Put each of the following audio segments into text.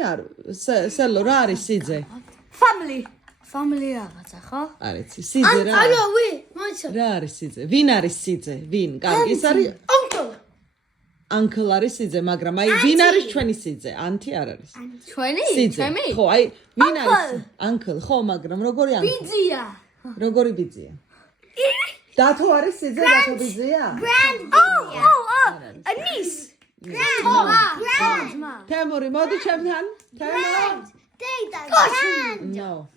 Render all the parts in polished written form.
სელო რა არის სიძე? Family რაღაცა, ხო? არ იცი, სიძე რა? რა არის სიძე? ვინ არის სიძე? ვინ? კარგი, ის არის Uncle არის სიძე, მაგრამ აი ვინ არის ჩვენი სიძე? ანთი არ არის. ჩვენი? ჩემი? ხო, აი ვინ არის? Uncle, ხო, მაგრამ როგორი uncle? ბიძია. როგორი ბიძია? დათო არის სიძე, დათო ბიძია? A niece. Grandma. თემური, მოდი ჩემთან. No.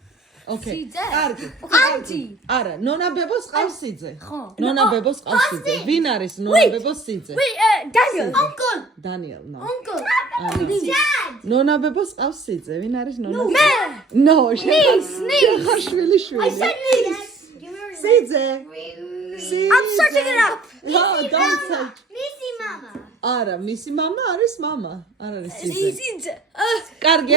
Okay. კარგი. Auntie. არა, ნონა ბებოს ყავს სიძე. ხო. ნონა ბებოს ყავს სიძე. ვინ არის ნონა ბებოს სიძე? Daniel. Daniel, no. Dad. ნონა ბებოს ყავს სიძე. ვინ არის ნონა? No. Niece. შვილი. I said niece. სიძე. I'm searching it up. Don't say. Missy mama. არა, მისი мама არის мама. არ არის სიძე. Სიძე. კარგი,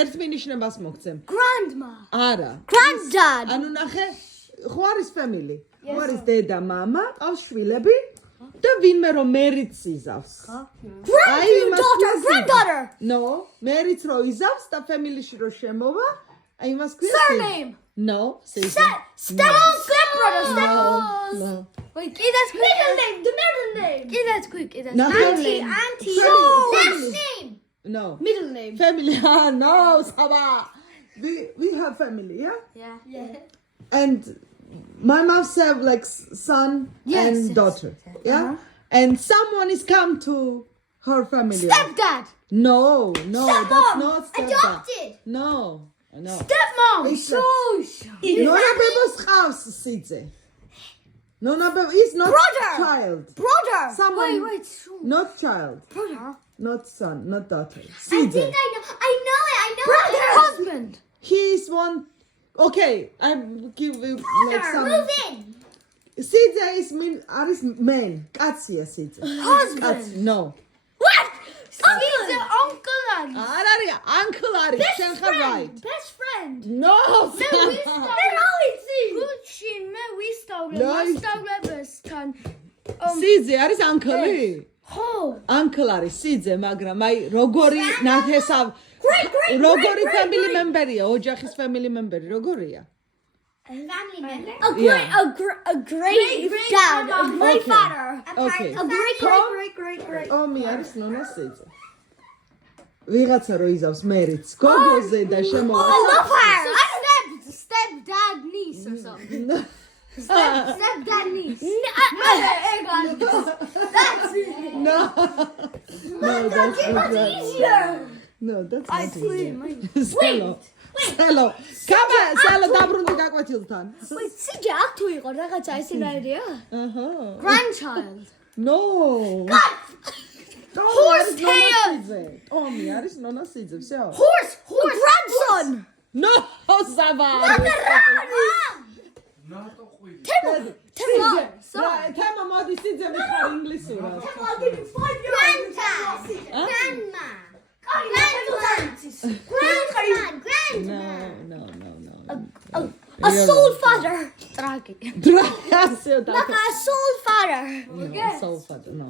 ერთ მინიშნებას მოგცემ. Grandma. არა. Granddad. ანუ ნახე, ხო არის family. ხო არის დედა, мама, ყავს შვილები და ვინმე რომ მერიც იზავს. Granddaughter. No, მერიც რო იზავს და family-ში რო შემოვა, აი იმას ქვია. Surname. No, Stepbrother. No. Wait, that's middle name. The middle name. That's quick. That's Auntie. Last name. No. Middle name. Family. No, Saba. We have family, yeah? Yeah. And my mom have like son and daughter, yeah? And someone is come to her family. Stepdad. No, that's not stepdad. Adopted. No. Stepmom. Nona bebos house sitze. Nona bebo is not child. Brother. Someone, Wait. not child, Brother. not son, not daughter. I Sitze. think I know it. Brother. Husband. He is one. Okay, I give you like some. Move in. Sitze is is man. Katsia sitze. Husband. No. What? He's an uncle. Arari, uncle Ari. Right. Best friend. No. Სიძე არის uncle-ი? ხო. Uncle არის სიძე, მაგრამ აი როგორი ნათესავ როგორი family member-ია, ოჯახის family member-ი როგორია? Family member. A great dad, a great father. Okay. A great. ომი არის ნონა სიძე. ვიღაცა რო იზავს მერიც გოგოზე და შემოვა. I love her. Stepdad niece or something. Stepdad niece. That's it. No, that's not right. Easier. No, that's not easy. Wait. Hello. Come on, Salo დაბრუნდი გაკვეთილთან. Wait, სიჯე აქ თუ იყო რაღაცა ესენაირია? აჰა. Grandchild. No. Horse tail. ომი არის ნონა სიძე, всё. Horse. Grandson. No, Saba. თემა მოდი სიძე მიხარ ინგლისურად. Grandma. No. A soul father. Tragi. Dragase Like a soul father. Soul father, no.